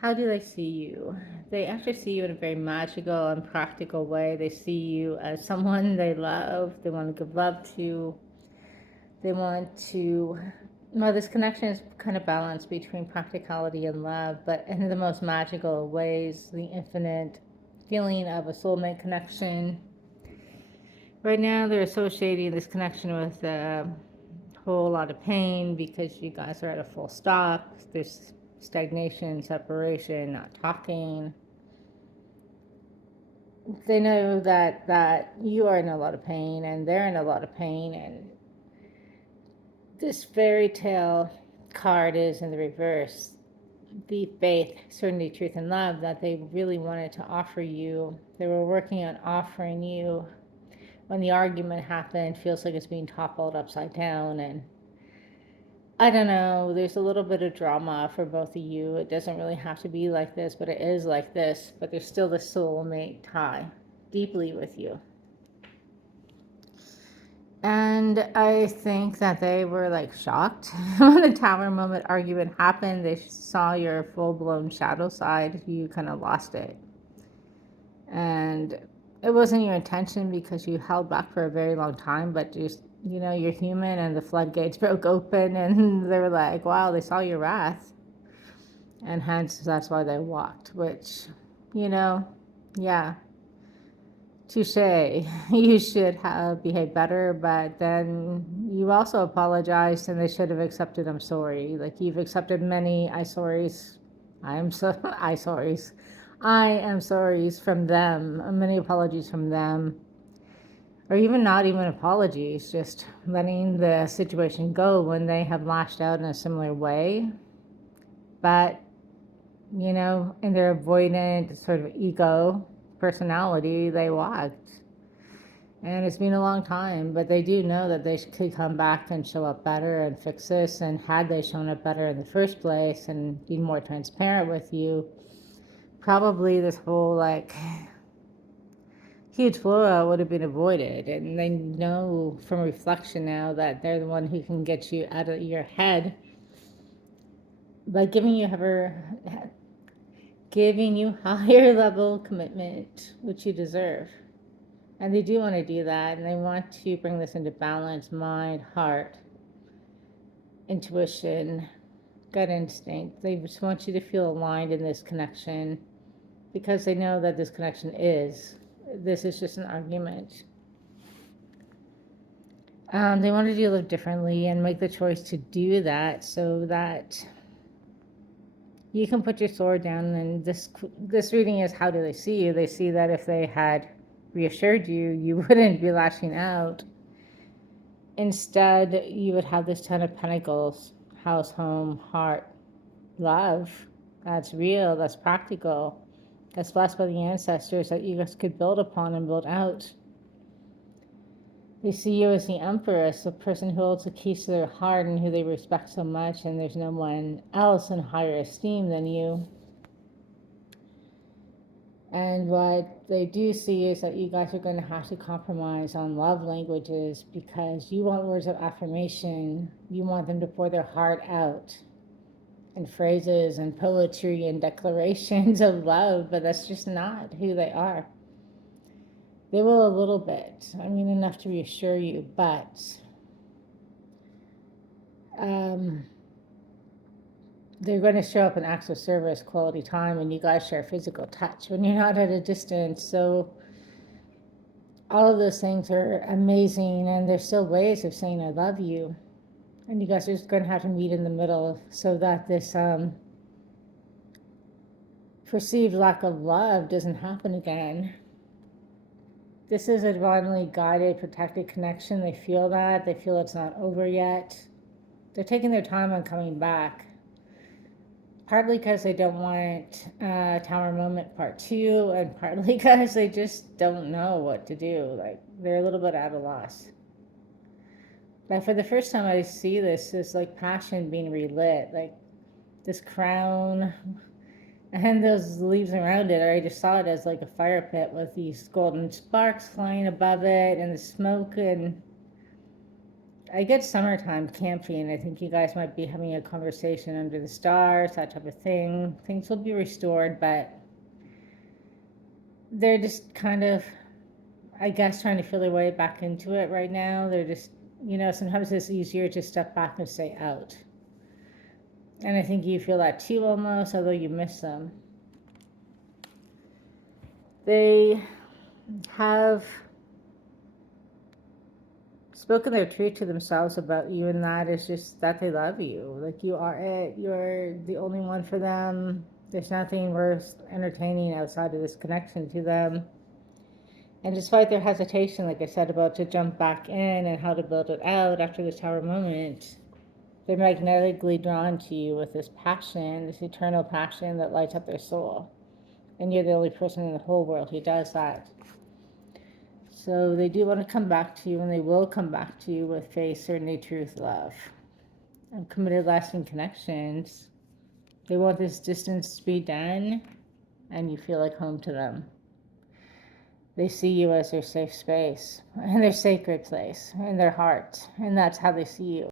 How do they see you? They actually see you in a very magical and practical way. They see you as someone they love, they want to give love to, they want to. Well, this connection is kind of balanced between practicality and love, but in the most magical ways, the infinite feeling of a soulmate connection. Right now, they're associating this connection with a whole lot of pain because you guys are at a full stop. There's stagnation, separation, not talking. They know that you are in a lot of pain and they're in a lot of pain, and this fairy tale card is in the reverse. The faith, certainty, truth, and love that they really wanted to offer you. They were working on offering you when the argument happened. Feels like it's being toppled upside down, and I don't know, there's a little bit of drama for both of you. It doesn't really have to be like this, but it is like this. But there's still the soulmate tie deeply with you. And I think that they were like shocked when the tower moment argument happened. They saw your full blown shadow side. You kind of lost it. And it wasn't your intention because you held back for a very long time, but just, you're human and the floodgates broke open and they were like, wow, they saw your wrath. And hence that's why they walked, which, yeah, touche. You should have behaved better, but then you also apologized and they should have accepted I'm sorry. Like you've accepted many I sorries. I am so I sorries. I am sorries from them, many apologies from them. Or even not even apologies, just letting the situation go when they have lashed out in a similar way. But, in their avoidant sort of ego personality, they walked. And it's been a long time, but they do know that they could come back and show up better and fix this. And had they shown up better in the first place and been more transparent with you, probably this whole huge blowout would have been avoided. And they know from reflection now that they're the one who can get you out of your head by giving you higher level commitment, which you deserve. And they do want to do that, and they want to bring this into balance: mind, heart, intuition, gut instinct. They just want you to feel aligned in this connection because they know that this connection this is just an argument. They wanted you to live differently and make the choice to do that so that you can put your sword down. And this reading is, how do they see you? They see that if they had reassured you, you wouldn't be lashing out. Instead, you would have this 10 of Pentacles, house, home, heart, love. That's real, that's practical, that's blessed by the ancestors that you guys could build upon and build out. They see you as the Empress, the person who holds the keys to their heart and who they respect so much, and there's no one else in higher esteem than you. And what they do see is that you guys are going to have to compromise on love languages because you want words of affirmation. You want them to pour their heart out in phrases and poetry and declarations of love, but that's just not who they are. They will a little bit. I mean, enough to reassure you, but they're going to show up in acts of service, quality time, and you guys share physical touch when you're not at a distance. So all of those things are amazing, and there's still ways of saying I love you. And you guys are just going to have to meet in the middle so that this perceived lack of love doesn't happen again. This is a divinely guided, protected connection. They feel that. They feel it's not over yet. They're taking their time on coming back. Partly because they don't want Tower Moment Part 2, and partly because they just don't know what to do. Like, they're a little bit at a loss. But for the first time I see this passion being relit, like this crown and those leaves around it. I just saw it as like a fire pit with these golden sparks flying above it and the smoke, and I get summertime camping. I think you guys might be having a conversation under the stars, that type of thing. Things will be restored, but they're just kind of, I guess, trying to feel their way back into it right now. They're just, sometimes it's easier to step back and stay out. And I think you feel that too almost, although you miss them. They have spoken their truth to themselves about you, and that is just that they love you. Like, you are it. You're the only one for them. There's nothing worth entertaining outside of this connection to them. And despite their hesitation, like I said, about to jump back in and how to build it out after the tower moment, they're magnetically drawn to you with this passion, this eternal passion that lights up their soul. And you're the only person in the whole world who does that. So they do want to come back to you, and they will come back to you with faith, certainty, truth, love, and committed, lasting connections. They want this distance to be done, and you feel like home to them. They see you as their safe space and their sacred place in their heart, and that's how they see you.